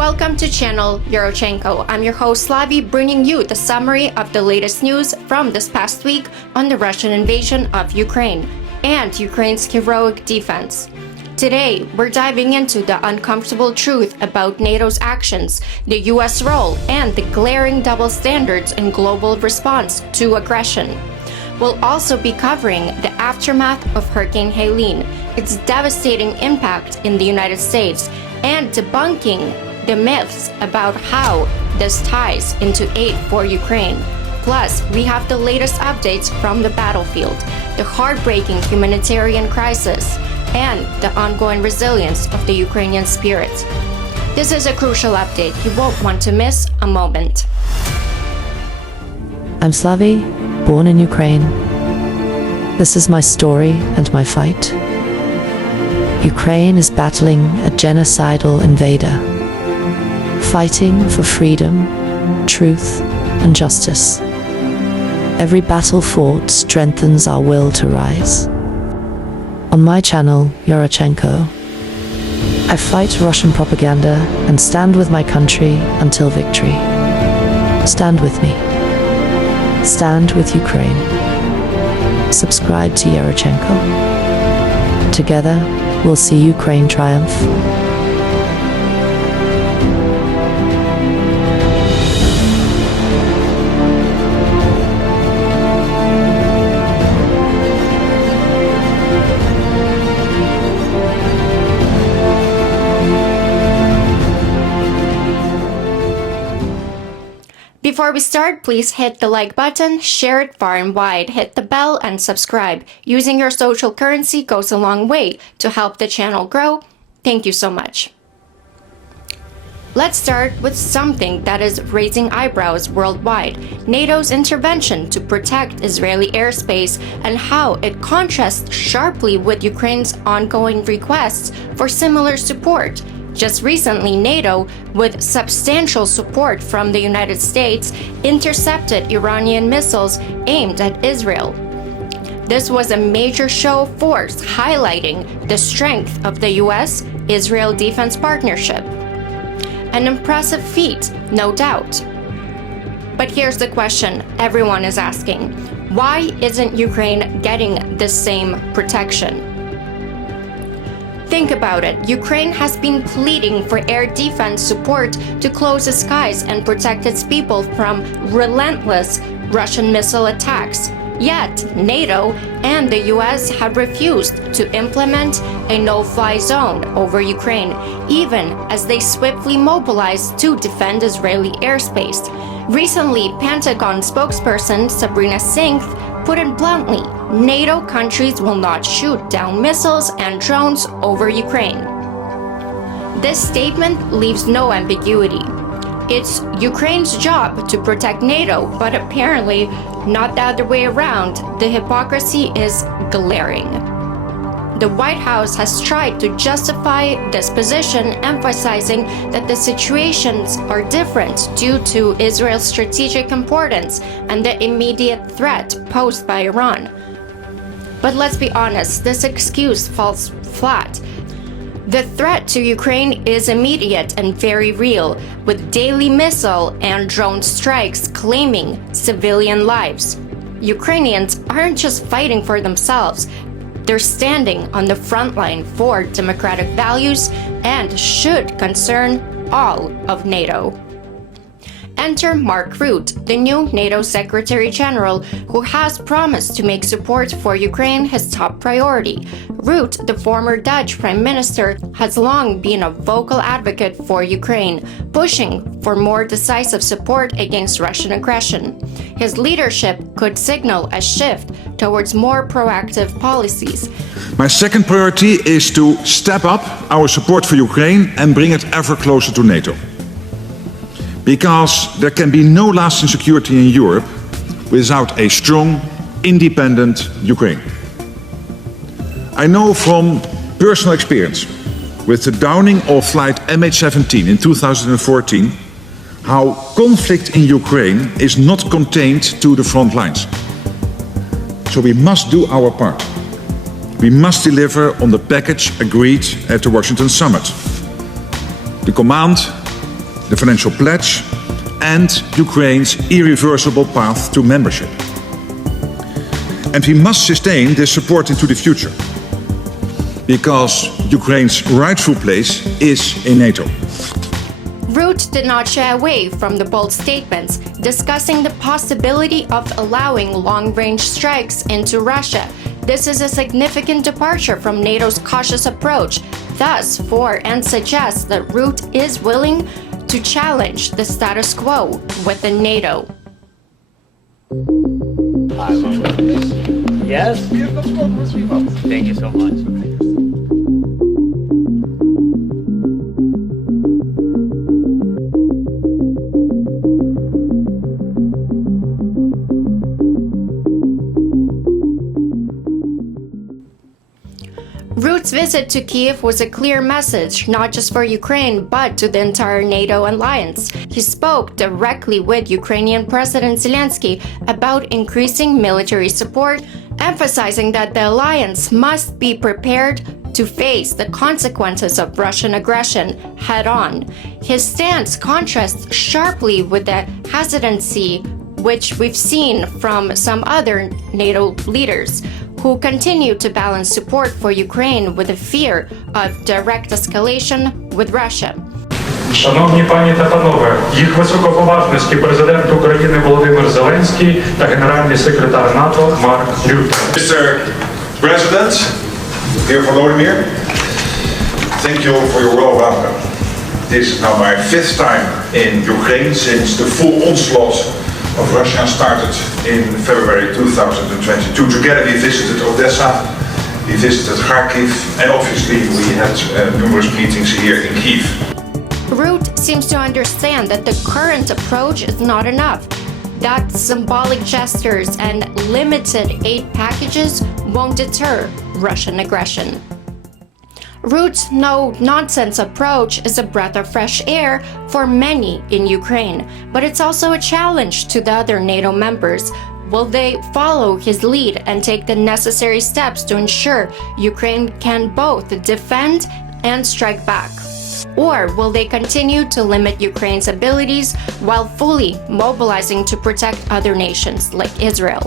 Welcome to Channel Yarochenko. I'm your host Slavie, bringing you the summary of the latest news from this past week on the Russian invasion of Ukraine and Ukraine's heroic defense. Today, we're diving into the uncomfortable truth about NATO's actions, the US role, and the glaring double standards in global response to aggression. We'll also be covering the aftermath of Hurricane Helene, its devastating impact in the United States, and debunking the myths about how this ties into aid for Ukraine. Plus, we have the latest updates from the battlefield, the heartbreaking humanitarian crisis, and the ongoing resilience of the Ukrainian spirit. This is a crucial update. You won't want to miss a moment. I'm Slavie, born in Ukraine. This is my story and my fight. Ukraine is battling a genocidal invader, fighting for freedom, truth, and justice. Every battle fought strengthens our will to rise. On my channel, Yarochenko, I fight Russian propaganda and stand with my country until victory. Stand with me. Stand with Ukraine. Subscribe to Yarochenko. Together, we'll see Ukraine triumph. Before we start, please hit the like button, share it far and wide, hit the bell, and subscribe. Using your social currency goes a long way to help the channel grow. Thank you so much. Let's start with something that is raising eyebrows worldwide: NATO's intervention to protect Israeli airspace and how it contrasts sharply with Ukraine's ongoing requests for similar support. Just recently, NATO, with substantial support from the United States, intercepted Iranian missiles aimed at Israel. This was a major show of force, highlighting the strength of the US-Israel defense partnership. An impressive feat, no doubt. But here's the question everyone is asking: why isn't Ukraine getting the same protection? Think about it. Ukraine has been pleading for air defense support to close the skies and protect its people from relentless Russian missile attacks. Yet, NATO and the US have refused to implement a no-fly zone over Ukraine, even as they swiftly mobilize to defend Israeli airspace. Recently, Pentagon spokesperson Sabrina Singh put it bluntly: NATO countries will not shoot down missiles and drones over Ukraine. This statement leaves no ambiguity. It's Ukraine's job to protect NATO, but apparently not the other way around. The hypocrisy is glaring. The White House has tried to justify this position, emphasizing that the situations are different due to Israel's strategic importance and the immediate threat posed by Iran. But let's be honest, this excuse falls flat. The threat to Ukraine is immediate and very real, with daily missile and drone strikes claiming civilian lives. Ukrainians aren't just fighting for themselves. They're standing on the front line for democratic values and should concern all of NATO. Enter Mark Rutte, the new NATO Secretary General, who has promised to make support for Ukraine his top priority. Rutte, the former Dutch Prime Minister, has long been a vocal advocate for Ukraine, pushing for more decisive support against Russian aggression. His leadership could signal a shift towards more proactive policies. My second priority is to step up our support for Ukraine and bring it ever closer to NATO. Because there can be no lasting security in Europe without a strong, independent Ukraine. I know from personal experience with the downing of flight MH17 in 2014 how conflict in Ukraine is not contained to the front lines. So we must do our part. We must deliver on the package agreed at the Washington summit. The command the financial pledge, and Ukraine's irreversible path to membership. And we must sustain this support into the future, because Ukraine's rightful place is in NATO. Rutte did not shy away from the bold statements, discussing the possibility of allowing long-range strikes into Russia. This is a significant departure from NATO's cautious approach, thus for and suggests that Rutte is willing to challenge the status quo within NATO. Yes? Thank you so much. Rutte's visit to Kiev was a clear message, not just for Ukraine, but to the entire NATO alliance. He spoke directly with Ukrainian President Zelensky about increasing military support, emphasizing that the alliance must be prepared to face the consequences of Russian aggression head-on. His stance contrasts sharply with the hesitancy which we've seen from some other NATO leaders, who continue to balance support for Ukraine with the fear of direct escalation with Russia. Шановні пані та панове, їх високоповажності президент України Володимир Зеленський та генеральний секретар НАТО Марк Рютте. Mr. President, dear Volodymyr, thank you for your warm welcome. This is now my 5th time in Ukraine since the full onslaught of Russia started in February 2022. Together we visited Odessa, we visited Kharkiv, and obviously we had numerous meetings here in Kyiv. Rutte seems to understand that the current approach is not enough, that symbolic gestures and limited aid packages won't deter Russian aggression. Rutte's no-nonsense approach is a breath of fresh air for many in Ukraine, but it's also a challenge to the other NATO members. Will they follow his lead and take the necessary steps to ensure Ukraine can both defend and strike back? Or will they continue to limit Ukraine's abilities while fully mobilizing to protect other nations like Israel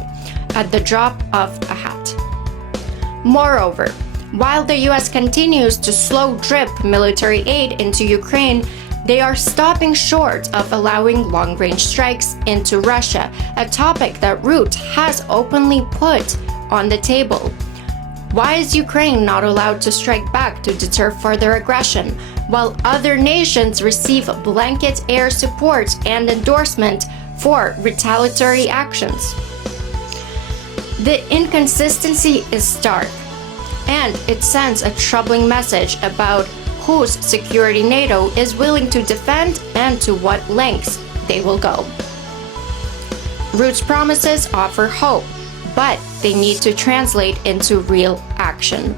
at the drop of a hat? Moreover, while the US continues to slow drip military aid into Ukraine, they are stopping short of allowing long-range strikes into Russia, a topic that Rutte has openly put on the table. Why is Ukraine not allowed to strike back to deter further aggression, while other nations receive blanket air support and endorsement for retaliatory actions? The inconsistency is stark, and it sends a troubling message about whose security NATO is willing to defend and to what lengths they will go. Rutte's promises offer hope, but they need to translate into real action.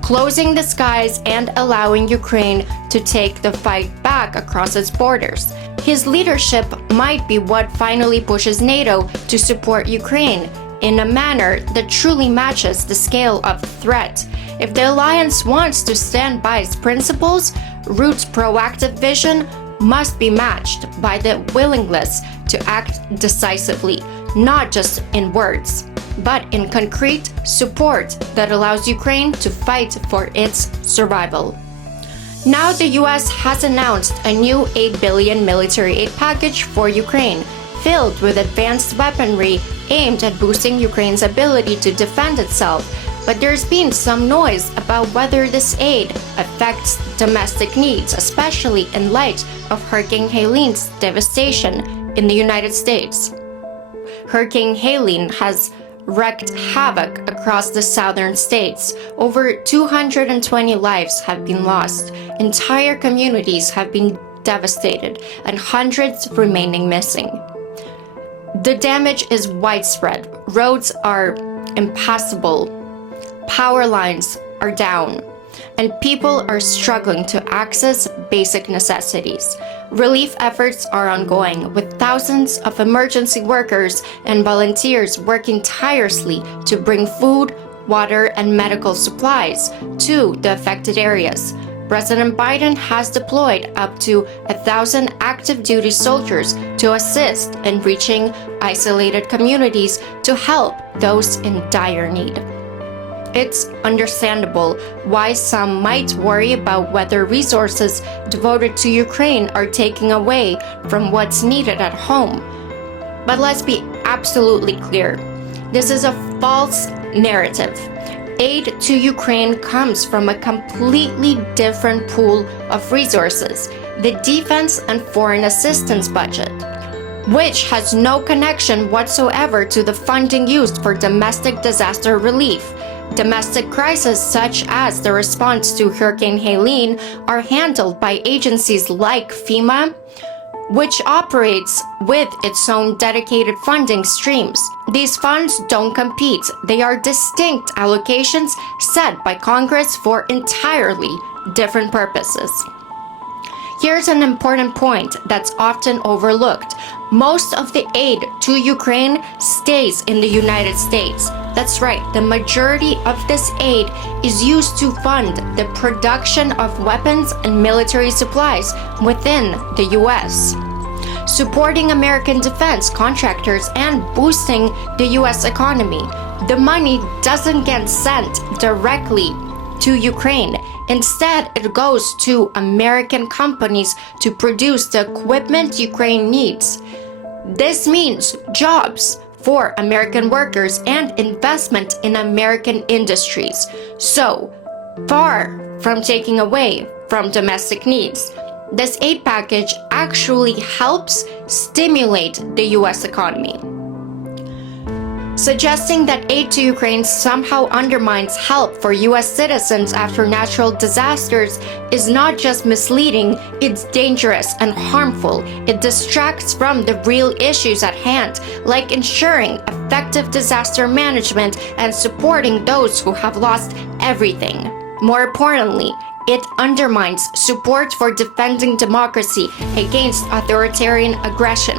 Closing the skies and allowing Ukraine to take the fight back across its borders. His leadership might be what finally pushes NATO to support Ukraine in a manner that truly matches the scale of the threat. If the alliance wants to stand by its principles, Rutte's proactive vision must be matched by the willingness to act decisively, not just in words, but in concrete support that allows Ukraine to fight for its survival. Now the US has announced a new $8 billion military aid package for Ukraine, filled with advanced weaponry aimed at boosting Ukraine's ability to defend itself. But there's been some noise about whether this aid affects domestic needs, especially in light of Hurricane Helene's devastation in the United States. Hurricane Helene has wreaked havoc across the southern states. Over 220 lives have been lost, entire communities have been devastated, and hundreds remaining missing. The damage is widespread. Roads are impassable, power lines are down, and people are struggling to access basic necessities. Relief efforts are ongoing, with thousands of emergency workers and volunteers working tirelessly to bring food, water, and medical supplies to the affected areas. President Biden has deployed up to 1,000 active duty soldiers to assist in reaching isolated communities to help those in dire need. It's understandable why some might worry about whether resources devoted to Ukraine are taking away from what's needed at home. But let's be absolutely clear. This is a false narrative. Aid to Ukraine comes from a completely different pool of resources, the Defense and Foreign Assistance budget, which has no connection whatsoever to the funding used for domestic disaster relief. Domestic crises such as the response to Hurricane Helene are handled by agencies like FEMA, which operates with its own dedicated funding streams. These funds don't compete. They are distinct allocations set by Congress for entirely different purposes. Here's an important point that's often overlooked. Most of the aid to Ukraine stays in the United States. That's right, the majority of this aid is used to fund the production of weapons and military supplies within the US, supporting American defense contractors and boosting the US economy. The money doesn't get sent directly to Ukraine. Instead, it goes to American companies to produce the equipment Ukraine needs. This means jobs for American workers and investment in American industries. So, far from taking away from domestic needs, this aid package actually helps stimulate the US economy. Suggesting that aid to Ukraine somehow undermines help for US citizens after natural disasters is not just misleading, it's dangerous and harmful. It distracts from the real issues at hand, like ensuring effective disaster management and supporting those who have lost everything. More importantly, it undermines support for defending democracy against authoritarian aggression.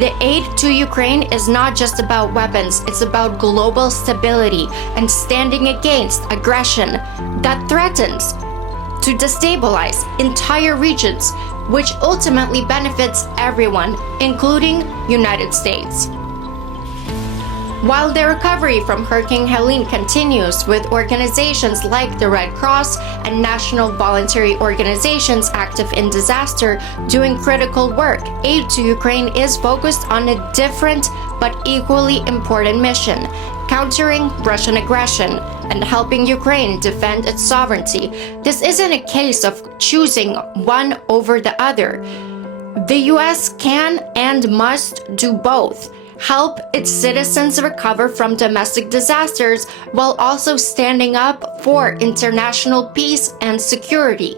The aid to Ukraine is not just about weapons, it's about global stability and standing against aggression that threatens to destabilize entire regions, which ultimately benefits everyone, including United States. While the recovery from Hurricane Helene continues, with organizations like the Red Cross and national voluntary organizations active in disaster doing critical work, aid to Ukraine is focused on a different but equally important mission: countering Russian aggression and helping Ukraine defend its sovereignty. This isn't a case of choosing one over the other. The US can and must do both. Help its citizens recover from domestic disasters while also standing up for international peace and security.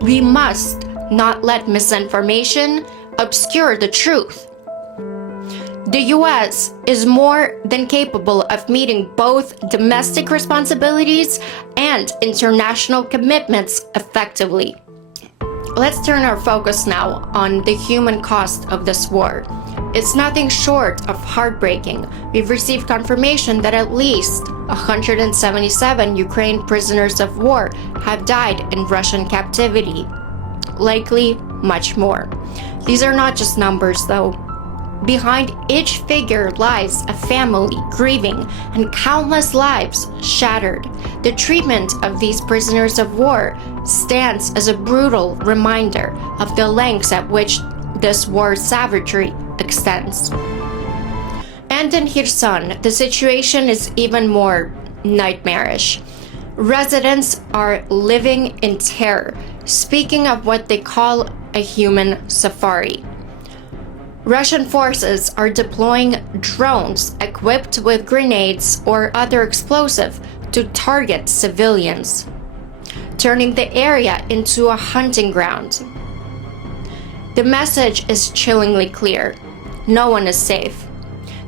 We must not let misinformation obscure the truth. The US is more than capable of meeting both domestic responsibilities and international commitments effectively. Let's turn our focus now on the human cost of this war. It's nothing short of heartbreaking. We've received confirmation that at least 177 Ukrainian prisoners of war have died in Russian captivity. Likely much more. These are not just numbers, though. Behind each figure lies a family grieving and countless lives shattered. The treatment of these prisoners of war stands as a brutal reminder of the lengths at which this war's savagery extends. And in Kherson, the situation is even more nightmarish. Residents are living in terror, speaking of what they call a human safari. Russian forces are deploying drones equipped with grenades or other explosive to target civilians, turning the area into a hunting ground. The message is chillingly clear. No one is safe.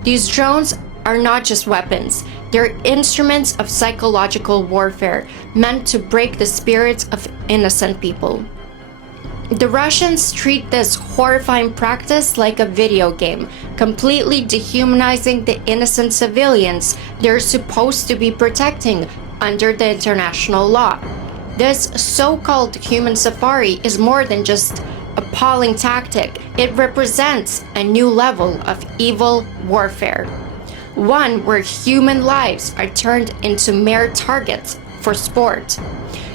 These drones are not just weapons. They're instruments of psychological warfare meant to break the spirits of innocent people. The Russians treat this horrifying practice like a video game, completely dehumanizing the innocent civilians they're supposed to be protecting under the international law. This so-called human safari is more than just appalling tactic. It represents a new level of evil warfare. One where human lives are turned into mere targets for sport.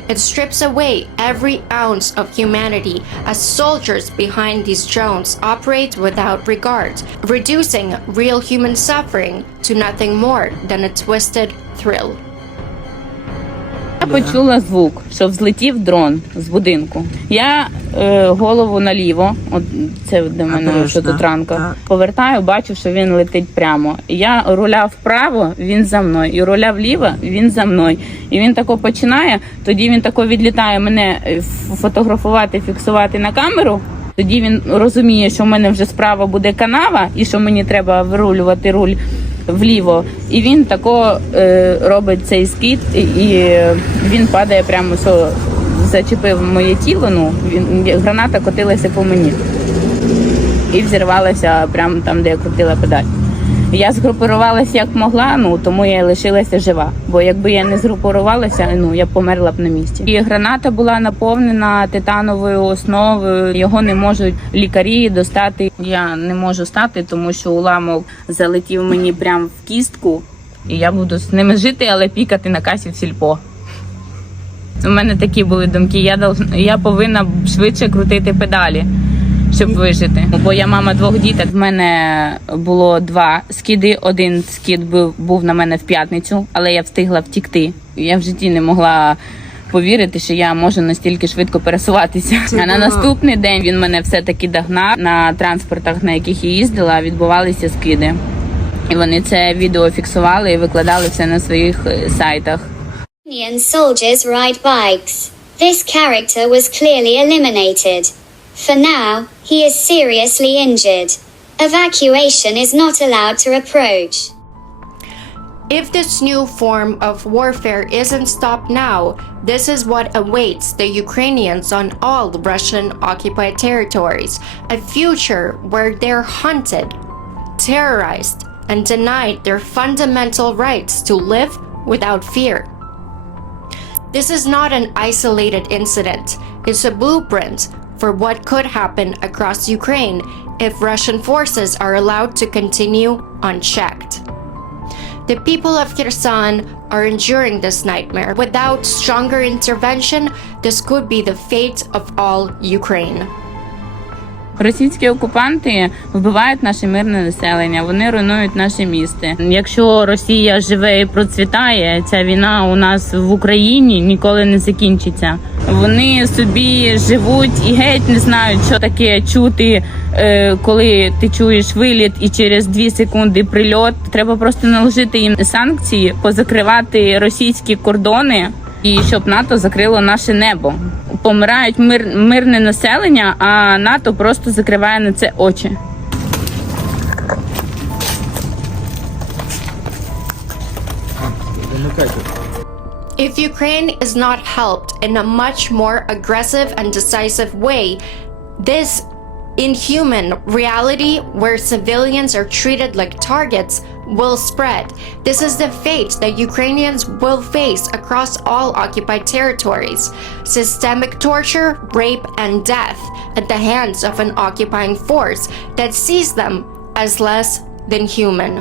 It strips away every ounce of humanity as soldiers behind these drones operate without regard, reducing real human suffering to nothing more than a twisted thrill. Я почула звук, що взлетів дрон з будинку. Я голову наліво, от це до мене що тут ранка, повертаю, бачу, що він летить прямо. Я руля вправо, він за мною, і руля вліво, він за мною. І він тако починає, тоді він тако відлітає мене фотографувати, фіксувати на камеру. Тоді він розуміє, що в мене вже справа буде канава і що мені треба вирулювати руль вліво. І він тако робить цей скид, і він падає прямо, що зачепив моє тіло, граната котилася по мені. І взірвалася прямо там, де я крутила педаль. Я згрупувалася як могла, тому я лишилася жива. Бо якби я не згрупувалася, я померла б на місці. І граната була наповнена титановою основою. Його не можуть лікарі достати. Я не можу стати, тому що уламок залетів мені прямо в кістку. І я буду з ними жити, але пікати на касі в сільпо. У мене такі були думки. Я повинна швидше крутити педалі, щоб вижити. Бо я мама 2 діток. В мене було 2 скиди. Один скид був на мене в п'ятницю, але я встигла втікти. Я в житті не могла повірити, що я можу настільки швидко пересуватися. А на наступний день він мене все-таки догнав. На транспортах, на яких я їздила, відбувалися скиди. І вони це відео фіксували і викладали все на своїх сайтах. Ukrainian soldiers ride bikes. This character was clearly eliminated. For now, he is seriously injured. Evacuation is not allowed to approach. If this new form of warfare isn't stopped now, this is what awaits the Ukrainians on all Russian-occupied territories, a future where they're hunted, terrorized, and denied their fundamental rights to live without fear. This is not an isolated incident. It's a blueprint for what could happen across Ukraine if Russian forces are allowed to continue unchecked. The people of Kherson are enduring this nightmare. Without stronger intervention, this could be the fate of all Ukraine. Російські окупанти вбивають наше мирне населення, вони руйнують наші міста. Якщо Росія живе і процвітає, ця війна у нас в Україні ніколи не закінчиться. Вони собі живуть і геть не знають, що таке чути, коли ти чуєш виліт і через 2 секунди прильот. Треба просто наложити їм санкції, позакривати російські кордони і щоб НАТО закрило наше небо. Помирають мирне населення, а НАТО просто закриває на це очі. If Ukraine is not helped in a much more aggressive and decisive way, this inhuman reality where civilians are treated like targets will spread. This is the fate that Ukrainians will face across all occupied territories. Systemic torture, rape, and death at the hands of an occupying force that sees them as less than human.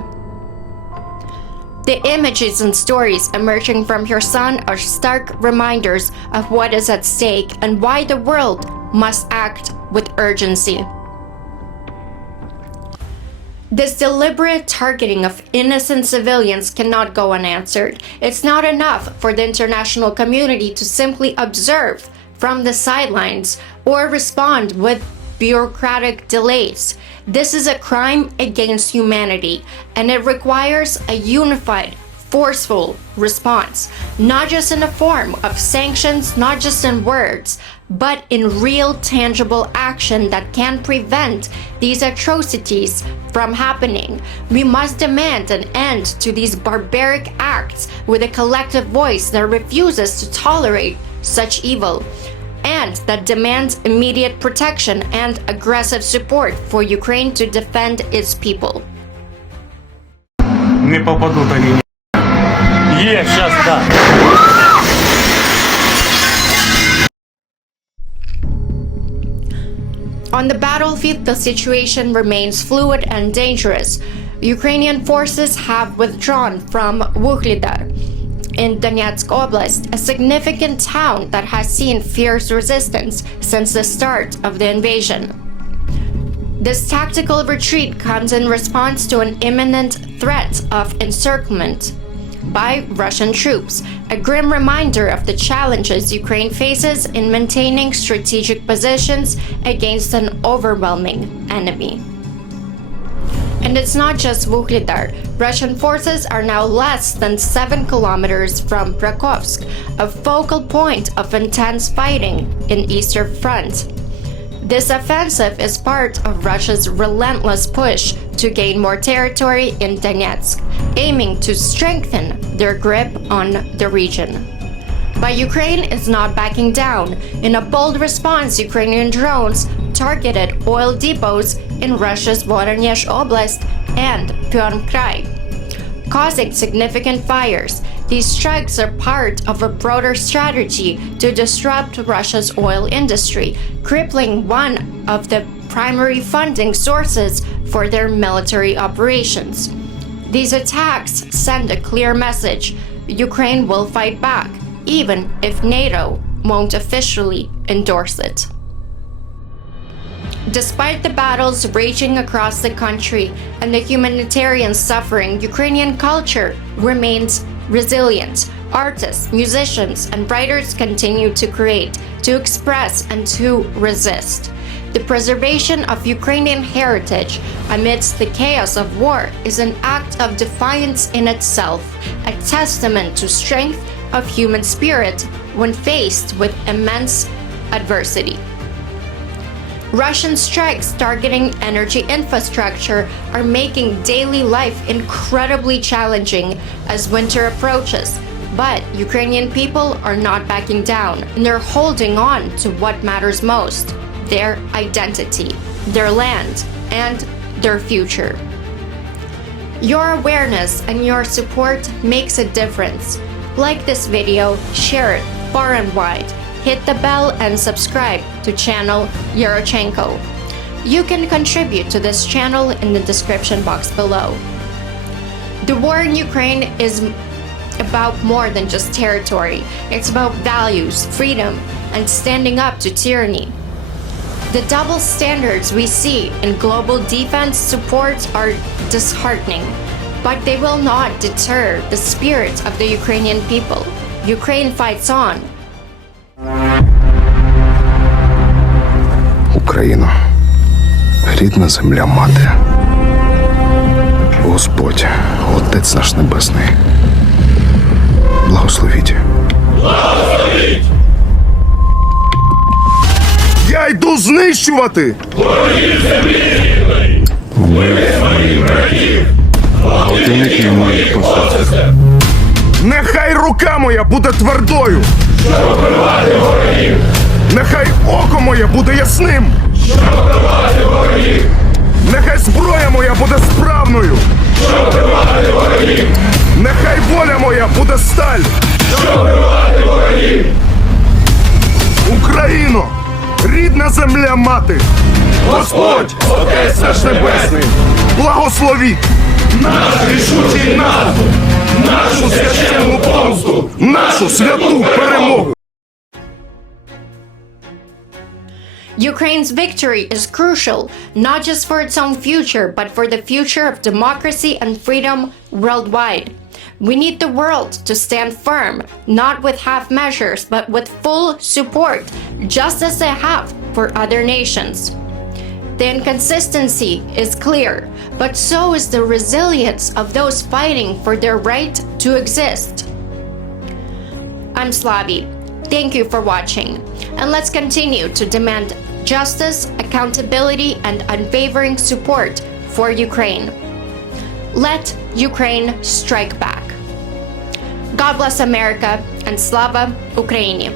The images and stories emerging from Kherson are stark reminders of what is at stake and why the world must act with urgency. This deliberate targeting of innocent civilians cannot go unanswered. It's not enough for the international community to simply observe from the sidelines or respond with bureaucratic delays. This is a crime against humanity, and it requires a unified, forceful response, not just in the form of sanctions, not just in words, but in real, tangible action that can prevent these atrocities from happening. We must demand an end to these barbaric acts with a collective voice that refuses to tolerate such evil, and that demands immediate protection and aggressive support for Ukraine to defend its people. Не попаду по линии. Есть, сейчас, да. On the battlefield, the situation remains fluid and dangerous. Ukrainian forces have withdrawn from Vuhledar in Donetsk Oblast, a significant town that has seen fierce resistance since the start of the invasion. This tactical retreat comes in response to an imminent threat of encirclement by Russian troops, a grim reminder of the challenges Ukraine faces in maintaining strategic positions against an overwhelming enemy. And it's not just Vuhledar. Russian forces are now less than 7 kilometers from Prakovsk, a focal point of intense fighting in Eastern Front. This offensive is part of Russia's relentless push to gain more territory in Donetsk, aiming to strengthen their grip on the region. But Ukraine is not backing down. In a bold response, Ukrainian drones targeted oil depots in Russia's Voronezh Oblast and Perm Krai, causing significant fires. These strikes are part of a broader strategy to disrupt Russia's oil industry, crippling one of the primary funding sources for their military operations. These attacks send a clear message: Ukraine will fight back, even if NATO won't officially endorse it. Despite the battles raging across the country and the humanitarian suffering, Ukrainian culture remains resilient. Artists, musicians, and writers continue to create, to express, and to resist. The preservation of Ukrainian heritage amidst the chaos of war is an act of defiance in itself, a testament to strength of human spirit when faced with immense adversity. Russian strikes targeting energy infrastructure are making daily life incredibly challenging as winter approaches. But Ukrainian people are not backing down, and they're holding on to what matters most: their identity, their land, and their future. Your awareness and your support makes a difference. Like this video, share it far and wide. Hit the bell and subscribe to channel Yarochenko. You can contribute to this channel in the description box below. The war in Ukraine is about more than just territory. It's about values, freedom, and standing up to tyranny. The double standards we see in global defense support are disheartening, but they will not deter the spirit of the Ukrainian people. Ukraine fights on. Україно, рідна земля мати, Господь, Отець наш Небесний, благословіть. Благословіть! Я йду знищувати! Ворогів землі рідної! Вбив моїх братів! Благодійників моїх посадців! Нехай рука моя буде твердою! Щоб вбивати ворогів! Нехай око моє буде ясним! Щоб вбивати ворогів! Нехай зброя моя буде справною! Щоб вбивати ворогів! Нехай воля моя буде сталь! Щоб вбивати ворогів! Україно! Рідна земля мати! Господь, Отець наш Небесний! Благословіть! Наш рішучий наступ! Нашу священну помсту! Нашу святу перемогу! Ukraine's victory is crucial, not just for its own future, but for the future of democracy and freedom worldwide. We need the world to stand firm, not with half measures, but with full support, just as they have for other nations. The inconsistency is clear, but so is the resilience of those fighting for their right to exist. I'm Slavie. Thank you for watching, and let's continue to demand justice, accountability, and unwavering support for Ukraine. Let Ukraine strike back. God bless America, and Slava Ukraini.